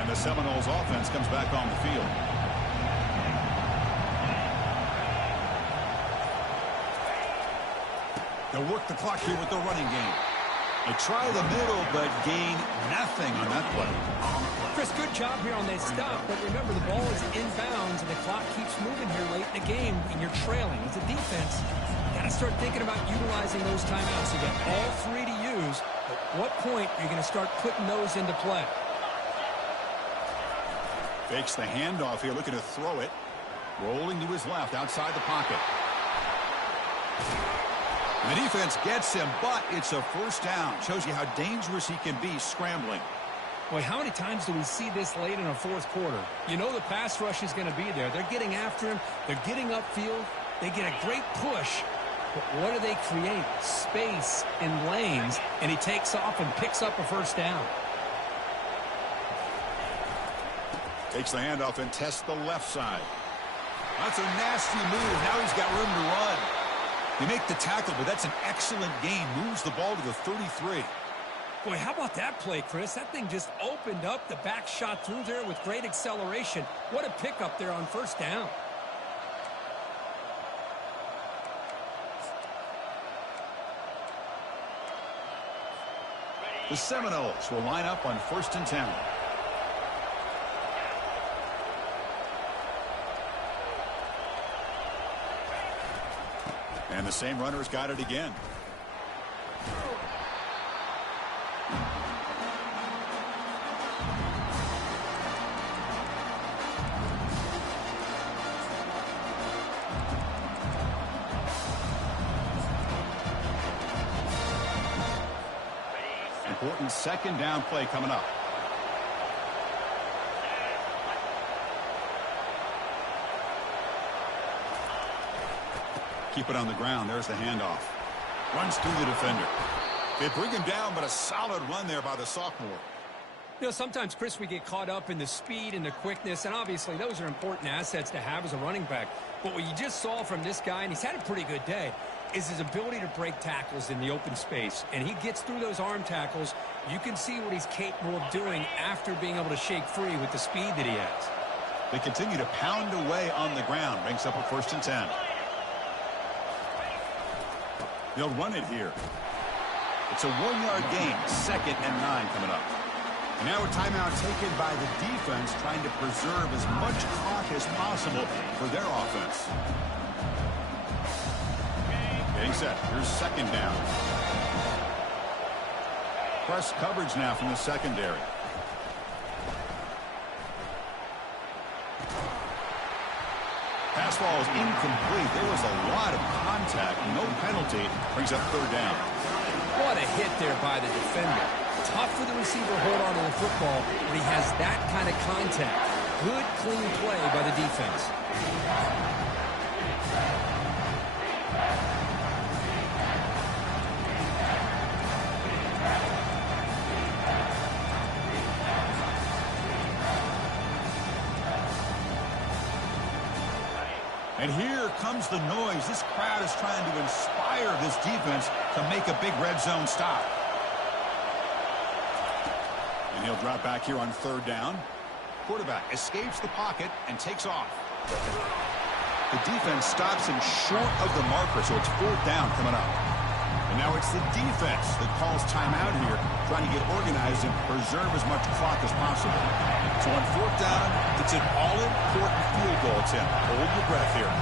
And the Seminoles offense comes back on the field. They'll work the clock here with the running game. They try the middle, but gain nothing on that play. Chris, good job here on that stop, but remember the ball is inbounds and the clock keeps moving here late in the game, and you're trailing. As a defense, you got to start thinking about utilizing those timeouts. You got all 3 to use. At what point are you going to start putting those into play? Fakes the handoff here, looking to throw it. Rolling to his left, outside the pocket. The defense gets him, but it's a first down. Shows you how dangerous he can be scrambling. Boy, how many times do we see this late in a fourth quarter? You know the pass rush is going to be there. They're getting after him. They're getting upfield. They get a great push. But what do they create? Space in lanes, and he takes off and picks up a first down. Takes the handoff and tests the left side. That's a nasty move. Now he's got room to run. They make the tackle, but that's an excellent gain. Moves the ball to the 33. Boy, how about that play, Chris? That thing just opened up. The back shot through there with great acceleration. What a pickup there on first down. The Seminoles will line up on 1st and 10. And the same runner's got it again. Important second down play coming up. Keep it on the ground. There's the handoff. Runs through the defender. They bring him down, but a solid run there by the sophomore. You know, sometimes, Chris, we get caught up in the speed and the quickness, and obviously those are important assets to have as a running back. But what you just saw from this guy, and he's had a pretty good day, is his ability to break tackles in the open space. And he gets through those arm tackles. You can see what he's capable of doing after being able to shake free with the speed that he has. They continue to pound away on the ground. Brings up a 1st and 10. They'll run it here. It's a 1-yard gain. 2nd and 9 coming up. And now a timeout taken by the defense, trying to preserve as much clock as possible for their offense. Getting set. Here's 2nd down. Press coverage now from the secondary. Pass ball is incomplete. There was a lot of contact. No penalty. Brings up 3rd down. What a hit there by the defender. Tough for the receiver to hold on to the football when he has that kind of contact. Good, clean play by the defense. And here comes the noise. This crowd is trying to inspire this defense to make a big red zone stop. And he'll drop back here on 3rd down. Quarterback escapes the pocket and takes off. The defense stops him short of the marker, so it's 4th down coming up. And now it's the defense that calls timeout here, trying to get organized and preserve as much clock as possible. So on 4th down, it's an all-important field goal attempt. Hold your breath here.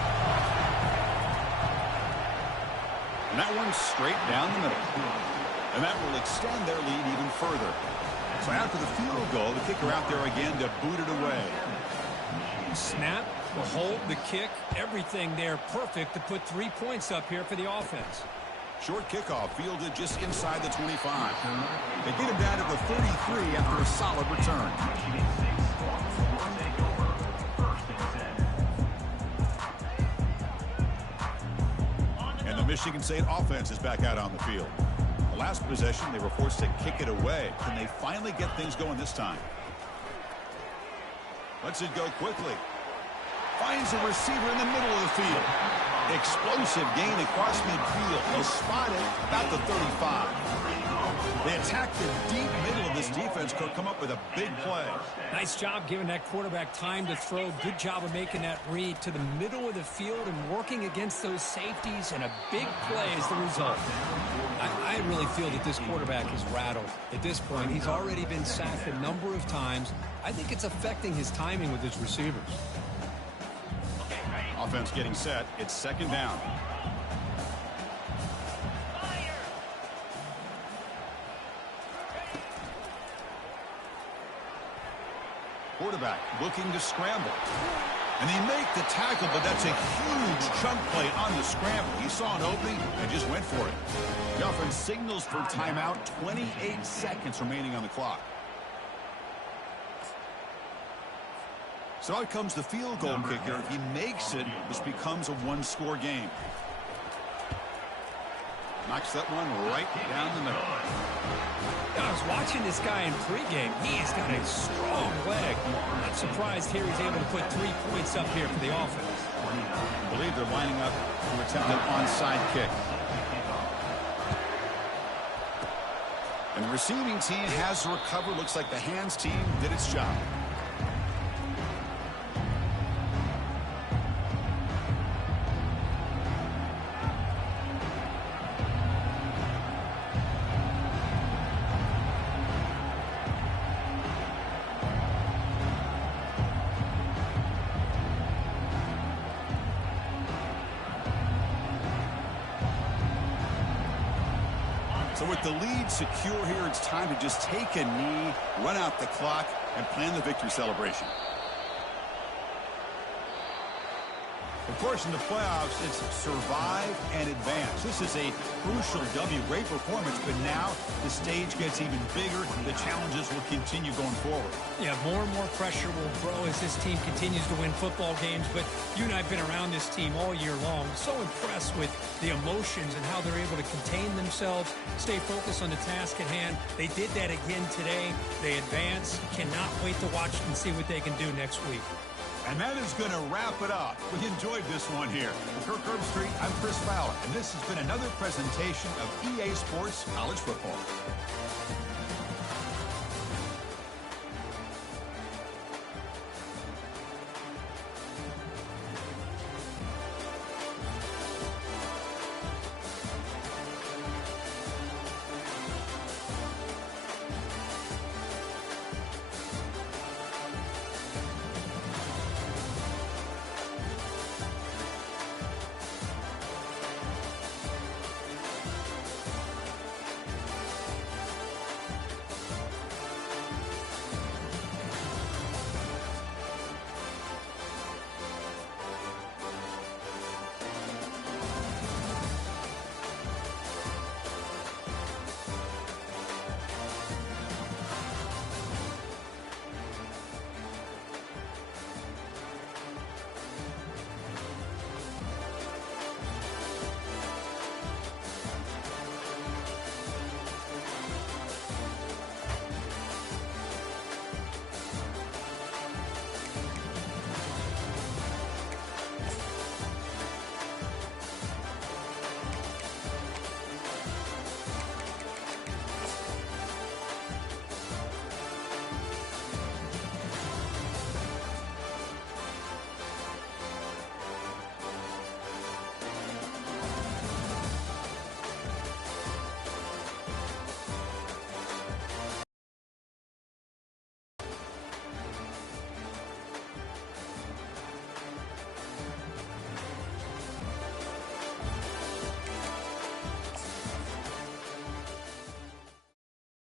And that one's straight down the middle. And that will extend their lead even further. So after the field goal, the kicker out there again to boot it away. Snap, the hold, the kick, everything there perfect to put 3 points up here for the offense. Short kickoff fielded just inside the 25. They get him down to the 33 after a solid return. And the Michigan State offense is back out on the field. The last possession, they were forced to kick it away. Can they finally get things going this time? Lets it go quickly. Finds a receiver in the middle of the field. Explosive gain across midfield. He'll spot it about the 35. They attack the deep middle of this defense. Could come up with a big play. Nice job giving that quarterback time to throw. Good job of making that read to the middle of the field and working against those safeties, and a big play is the result. I really feel that this quarterback is rattled. At this point, he's already been sacked a number of times. I think it's affecting his timing with his receivers. Offense getting set. It's 2nd down. Quarterback looking to scramble. And they make the tackle, but that's a huge chunk play on the scramble. He saw an opening and just went for it. The offense signals for timeout. 28 seconds remaining on the clock. So out comes the field goal kicker. If he makes it, this becomes a 1-score game. Knocks that one right down the middle. I was watching this guy in pregame. He has got a strong leg. Not surprised here he's able to put 3 points up here for the offense. I believe they're lining up to attempt an onside kick. And the receiving team has recovered. Looks like the hands team did its job. So with the lead secure here, it's time to just take a knee, run out the clock, and plan the victory celebration. Of course, in the playoffs, it's survive and advance. This is a crucial W. Great performance, but now the stage gets even bigger. The challenges will continue going forward. Yeah, more and more pressure will grow as this team continues to win football games, but you and I have been around this team all year long. So impressed with the emotions and how they're able to contain themselves, stay focused on the task at hand. They did that again today. They advance. Cannot wait to watch and see what they can do next week. And that is going to wrap it up. We enjoyed this one here. For Kirk Herbstreit, I'm Chris Fowler, and this has been another presentation of EA Sports College Football.